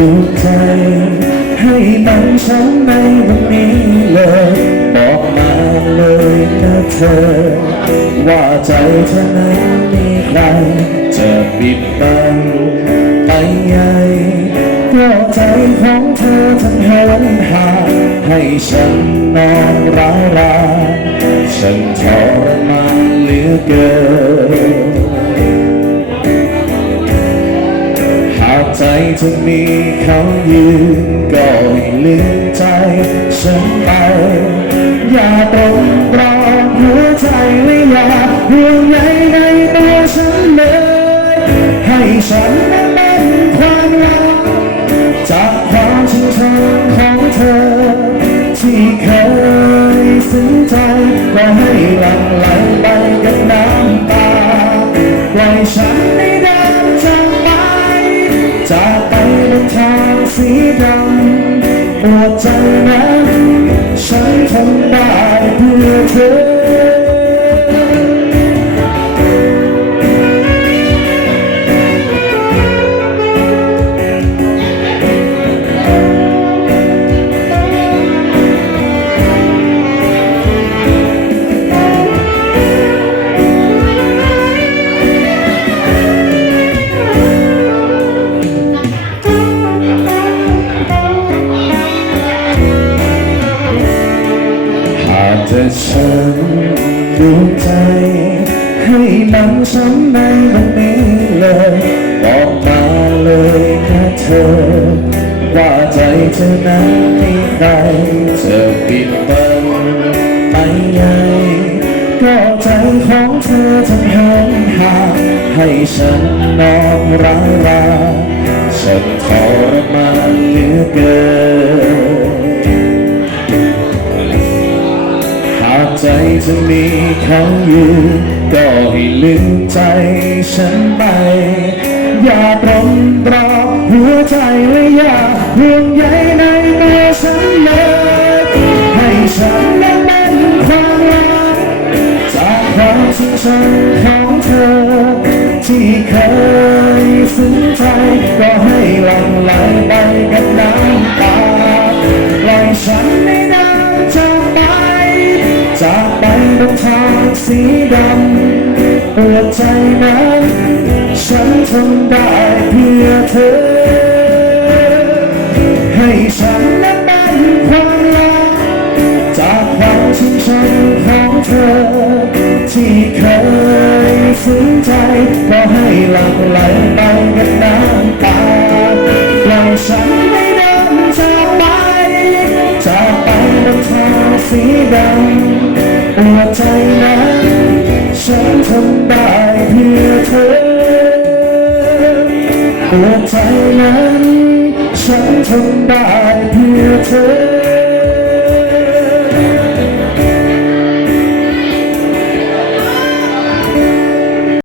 ดวงใจ ให้มันฉันในวันนี้เลยบอกมาเลยนะเธอ ว่าใจเธอนั้นมีใครจะปิดบังไปใหญ่ก็ใจของเธอทั้งเหินหาให้ฉันนอนร้าราฉันทรมานเหลือเกิน ใจเธอมีเขายืนก็ให้ลืมใจฉันไปอย่าตรงรอหัวใจและอย่าห่วงใยในตัวฉันเลย ให้ฉันนั้นเป็นความหวังจากความชื่นชมของเธอ ที่เคยซึ้งใจก็ให้หลั่งไหลไปกับน้ำตาปล่อยฉันได้เดิ สีดำปวดใจนั้นฉันทำได้เพื่อเธอ หากจะฉันดวงใจ ให้มันช้ำในวันนี้เลยบอกมาเลยนะเธอ ว่าใจเธอนั้นมีใครจะปิดบังไม่ใหญ่ก็ใจของเธอทั้งหันหาให้ฉันนอนร้าวราฉันทรมานเหลือเกินากใจจะมีเขาอยู่ ก็ให้ลืมใจฉันไป อย่าตรอมตรอหัวใจและอย่าห่วงใยในตัวฉันเลยให้ฉันนั้นเป็นความรักจากความชื่นชมของเธอ ที่เคยซึ้งใจก็ให้หลั่งไหลไปกับน้ำ ไปบนทางสีดำปวดใจนั้นฉันทำได้เพื่อเธอ ให้ฉันนั้นเป็นความรักจากความชื่นชมของเธอ ที่เคยซึ้งใจก็ให้หลั่งไหลไปกับน้ำตาปล่อยฉันให้เดินจากไปจากไปบนทางสีดำัวดใจนั้นฉันทำได้เพียงเธอปวดใจนั้นฉันทำได้เพียงเธอ